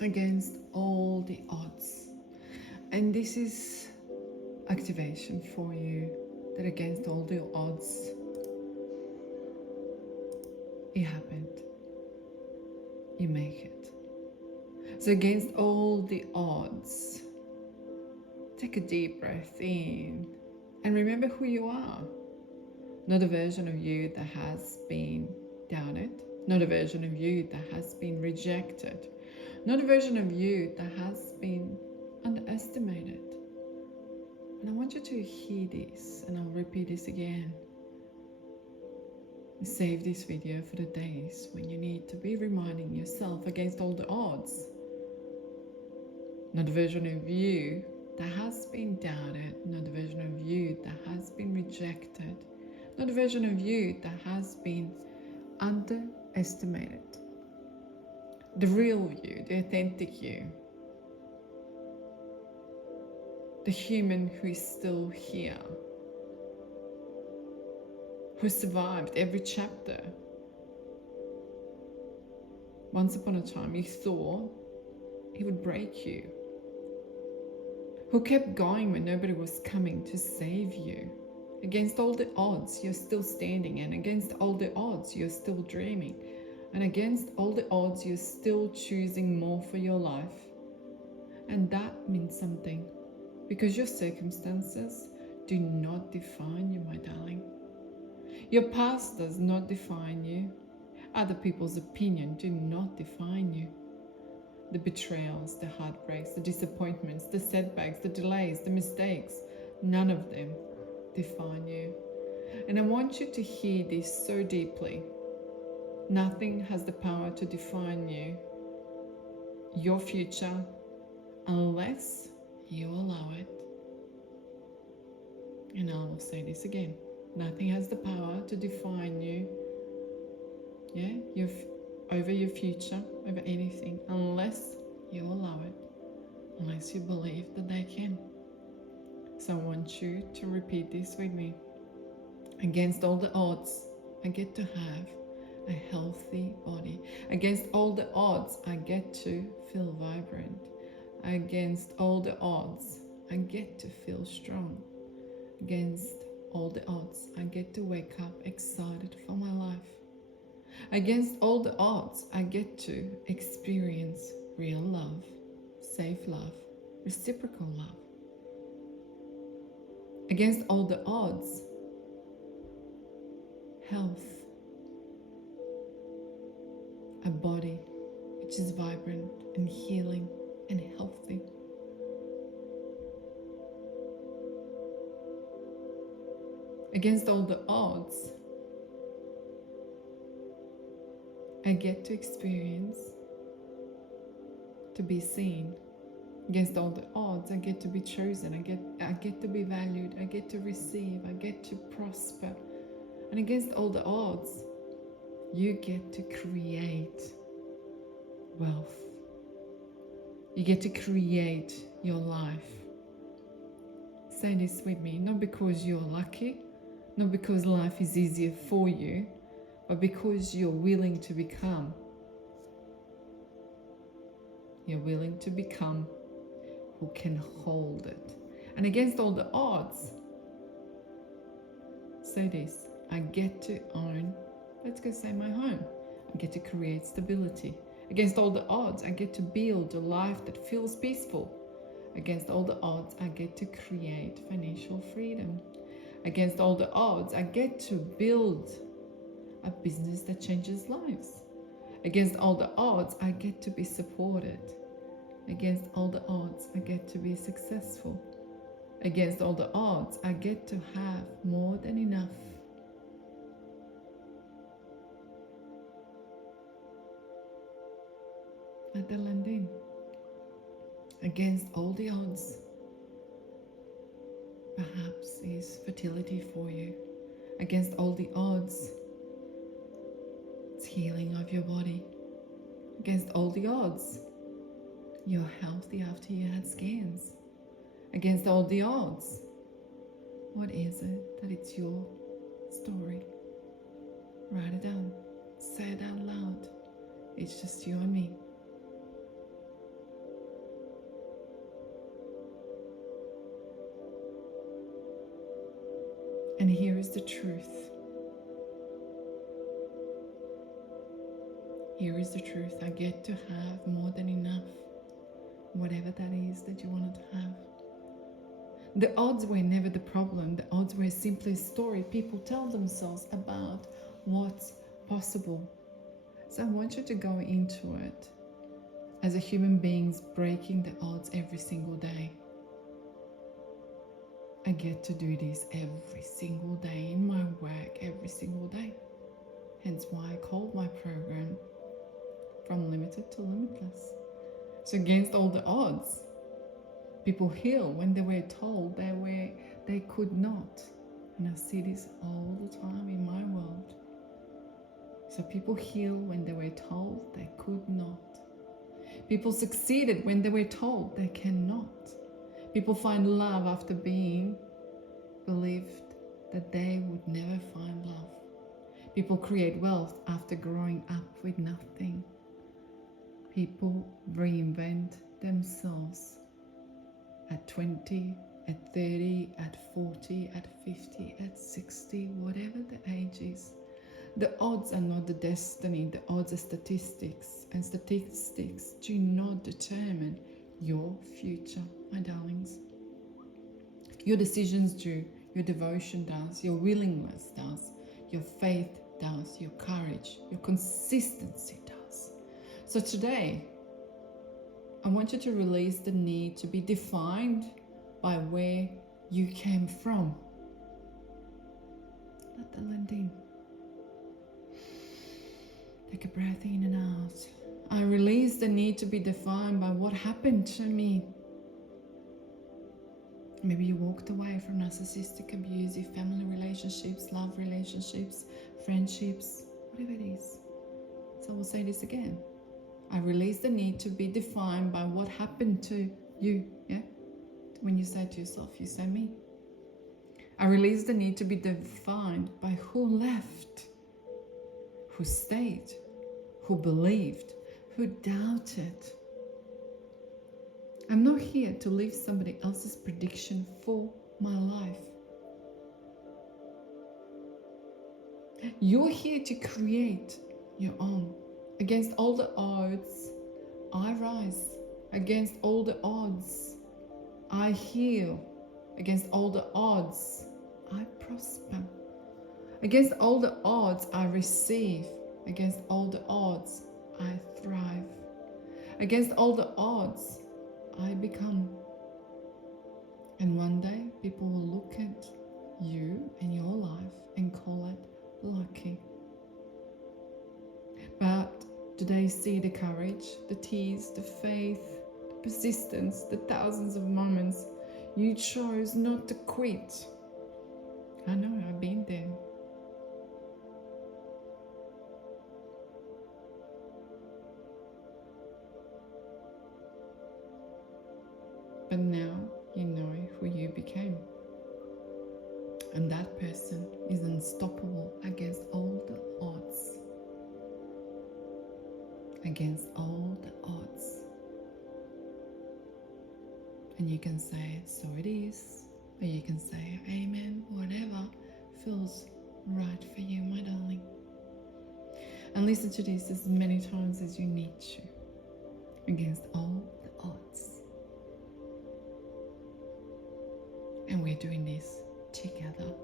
against all the odds. And this is activation for you, that against all the odds, it happened. You make it. So against all the odds, take a deep breath in and remember who you are. Not a version of you that has been doubted, not a version of you that has been rejected, not a version of you that has been underestimated. And I want you to hear this, and I'll repeat this again. Save this video for the days when you need to be reminding yourself against all the odds. Not a version of you that has been doubted, not a version of you that has been rejected, not a version of you that has been underestimated. The real you, the authentic you, the human who is still here, who survived every chapter. Once upon a time, you thought it would break you, who kept going when nobody was coming to save you. Against all the odds, you're still standing, and against all the odds, you're still dreaming, and against all the odds, you're still choosing more for your life. And that means something, because your circumstances do not define you, my darling. Your past does not define you. Other people's opinion do not define you. The betrayals, the heartbreaks, the disappointments, the setbacks, the delays, the mistakes, none of them define you. And I want you to hear this so deeply. Nothing has the power to define you, your future, unless you allow it. And I will say this again. Nothing has the power to define you, over your future, over anything, unless you allow it, unless you believe that they can. So I want you to repeat this with me. Against all the odds, I get to have a healthy body. Against all the odds, I get to feel vibrant. Against all the odds, I get to feel strong. Against all the odds, I get to wake up excited for my life. Against all the odds, I get to experience real love, safe love, reciprocal love. Against all the odds, health, a body which is vibrant and healing and healthy. Against all the odds, I get to experience, to be seen. Against all the odds, I get to be chosen. I get to be valued. I get to receive. I get to prosper. And against all the odds, you get to create wealth. You get to create your life. Say this with me, not because you're lucky, not because life is easier for you, but because you're willing to become. You're willing to become who can hold it. And against all the odds, say this, I get to own, let's go say my home. I get to create stability. Against all the odds, I get to build a life that feels peaceful. Against all the odds, I get to create financial freedom. Against all the odds, I get to build a business that changes lives. Against all the odds, I get to be supported. Against all the odds, I get to be successful. Against all the odds, I get to have more than enough. Let that land in. Against all the odds, perhaps is fertility for you. Against all the odds, it's healing of your body. Against all the odds, you're healthy after you had scans. Against all the odds, what is it that it's your story? Write it down. Say it out loud. It's just you and me. And here is the truth. Here is the truth. I get to have more than enough. Whatever that is that you wanted to have. The odds were never the problem. The odds were simply a story people tell themselves about what's possible. So I want you to go into it as a human beings breaking the odds every single day. I get to do this every single day in my work, every single day. Hence why I called my program From Limited to Limitless. So against all the odds, people heal when they were told they could not. And I see this all the time in my world. So people heal when they were told they could not. People succeeded when they were told they cannot. People find love after being believed that they would never find love. People create wealth after growing up with nothing. People reinvent themselves at 20, at 30, at 40, at 50, at 60, whatever the age is. The odds are not the destiny, the odds are statistics, and statistics do not determine your future, my darlings. Your decisions do, your devotion does, your willingness does, your faith does, your courage, your consistency does. So today, I want you to release the need to be defined by where you came from. Let that land in. Take a breath in and out. I release the need to be defined by what happened to me. Maybe you walked away from narcissistic, abusive family relationships, love relationships, friendships, whatever it is. So I will say this again. I release the need to be defined by what happened to you. Yeah? When you say to yourself, you say me. I release the need to be defined by who left, who stayed, who believed, who doubted. I'm not here to live somebody else's prediction for my life. You're here to create your own. Against all the odds, I rise. Against all the odds, I heal. Against all the odds, I prosper. Against all the odds, I receive. Against all the odds, I thrive. Against all the odds, I become. And one day, people will look at you and your life and call it lucky. But do they see the courage, the tears, the faith, the persistence, the thousands of moments you chose not to quit? I know, I've been there. But now you know who you became. And that person is unstoppable against all the odds. Against all the odds. And you can say, so it is. Or you can say, amen, whatever feels right for you, my darling. And listen to this as many times as you need to. Against all the odds. And we're doing this together.